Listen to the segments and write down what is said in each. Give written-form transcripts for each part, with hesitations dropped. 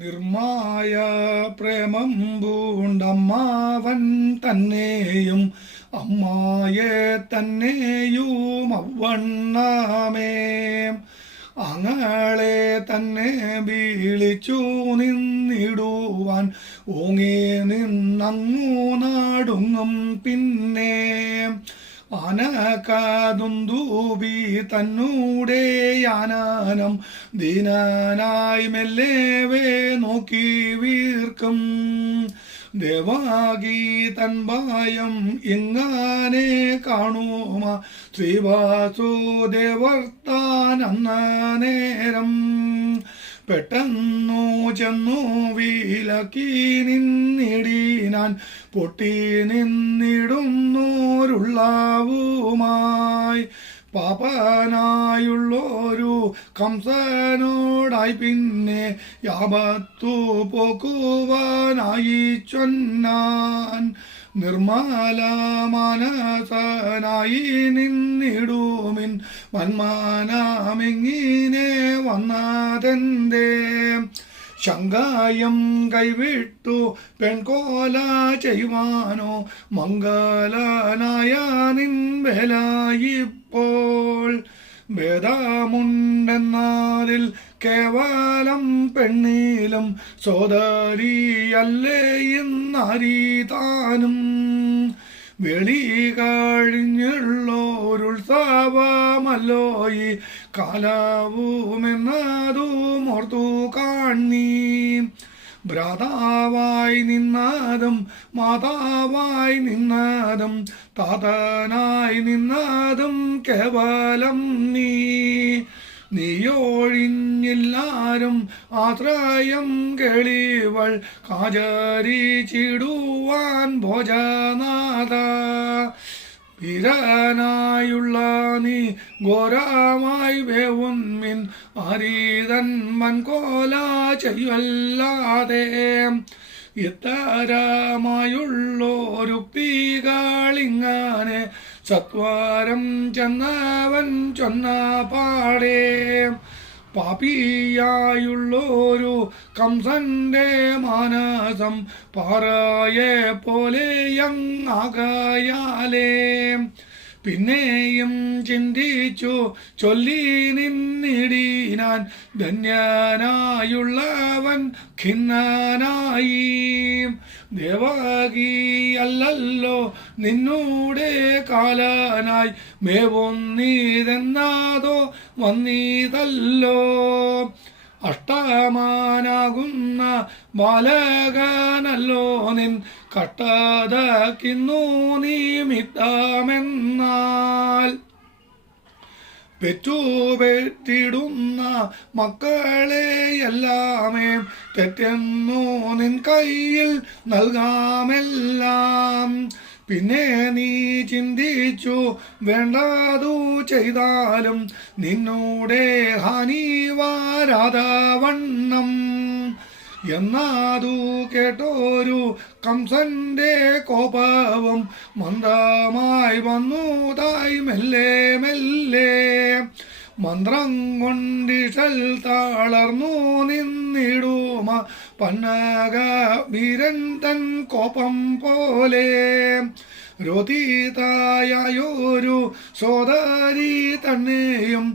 നിർമായ പ്രേമം പൂണ്ടമ്മാവൻ തന്നെയും അമ്മായെ തന്നെയും അവണ്ണമേ അങ്ങളെ തന്നെ വിളിച്ചു നിന്നിടുവാൻ ഓങ്ങി നിന്നങ്ങു നാടുങ്ങും പിന്നെ ആനക്കാതുന്തൂബി തന്നൂടെ യാനം ദീനനായി മെല്ലേവേ നോക്കി വീർക്കും ദേവാഗി തൻപായം ഇങ്ങനെ കാണുമ ശ്രീവാസുദേവർത്താനന്ന നേരം പെട്ടെന്നു ചെന്നു വിലക്കി നിന്നിടിനാൻ പൊട്ടി നിന്നിടുന്നോരുള്ളവുമായി പാപനായുള്ളൊരു കംസനോടായി പിന്നെ യാപത്തു പോക്കുവാനായി ചൊന്നാൻ നിർമ്മല മനസനായി നിന്നിടുമിൻ മന്മാനാമിങ്ങിനെ വന്നതെന്തേ ശങ്കായം കൈവിട്ടു പെൺകോല ചെയ്യുവാനോ മംഗളനായ നിൻ വേലായിപ്പോൾ ഭേദമുണ്ടെന്നതിൽ കേവലം പെണ്ണിലും സോദരിയല്ലേ ഇന്നരീതാനും വെളി കഴിഞ്ഞുള്ളോരുത്സവമല്ലോ ഈ കാലവുമെന്നതും ഓർത്തു കാണീ ഭ്രാതാവായി നിന്നതും മാതാവായി നിന്നതും താതനായി നിന്നതും കേവലം നീയൊഴിഞ്ഞില്ലാരും ആശ്രയം കേളിവൾ കാചരിച്ചിടുവാൻ ഭോജനാഥ വീരനായുള്ള നീ ഘോരമായി വേവുന്മിൻ ആരീതൻ മൻകോല ചെയ്യല്ലാതെ ഇത്തരമായുള്ളോരുക്തികളിങ്ങനെ സത്വരം ചെന്നവൻ ചൊന്ന പാടേ പാപിയായുള്ളൊരു കംസന്റെ മാനസം പാറയെ പോലെയങ്ങാകയാലേ പിന്നെയും ചിന്തിച്ചു ചൊല്ലി നിന്നിടിനാൻ ധന്യനായുള്ളവൻ ഖിന്നനായി ദേവകിയല്ലോ നിന്നൂടെ കാലനായി മേവൊന്നീതെന്നാതോ വന്നീതല്ലോ അഷ്ടമാനാകുന്ന ബാലകനല്ലോ നിൻ കട്ടതക്കിന്നു നിമിത്തമെന്നാൽ പെറ്റുപെട്ടിടുന്ന മക്കളെയെല്ലാമേ തെറ്റെന്നു നിൻ കയ്യിൽ നൽകാമെല്ലാം പിന്നെ നീ ചിന്തിച്ചു വേണ്ടതു ചെയ്താലും നിന്നൂടെ ഹാനി വാരാതവണ്ണം എന്നാതു കേട്ടോരു കംസന്റെ കോപവും മന്ദമായി വന്നുതായി മെല്ലെ മെല്ലെ മന്ത്രം കൊണ്ടിഷൽ തളർന്നു നിന്നിടുമ പന്നക വീരൻ തൻ കോപം പോലെ രോധിതായൊരു സോദരി തന്നെയും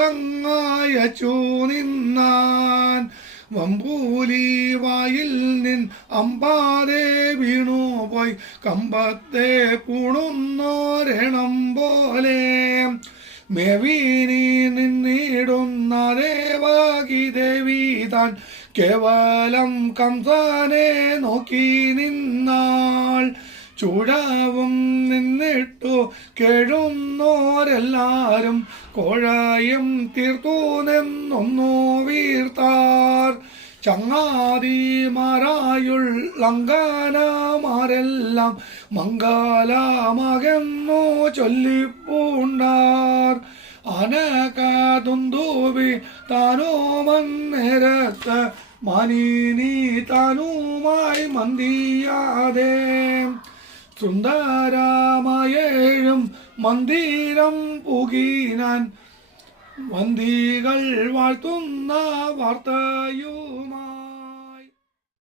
ആദരവോടങ്ങയച്ചു നിന്നാൻ വമ്പൂലി വായിൽ നിൻ അമ്പാതെ വീണുപോയി കമ്പത്തെ പൂണുന്നോരണം പോലെ മേവീനി നിന്നിടുന്ന ദേവകി ദേവി താൻ കേവലം കംസനെ നോക്കി നിന്നാൾ ചൂടാവും നിന്നിട്ടു കേഴുന്നോരെല്ലാരും കോഴയും തീർത്തു നിന്നൊന്നു വീർത്താർ ചങ്ങാതിമാരായുള്ളങ്കനമാരെല്ലാം മംഗളമകന്നു ചൊല്ലിപ്പൂണ്ടാർ അനകതുന്തൂവി താനുമന്നേരത്ത് മാനിനി താനുമായി മന്ദിയാതെ സുന്ദരമായേഴും മന്ദിരം പുകീനാൻ വന്ദികൾ വാഴ്ത്തുന്ന വാർത്തയുമേ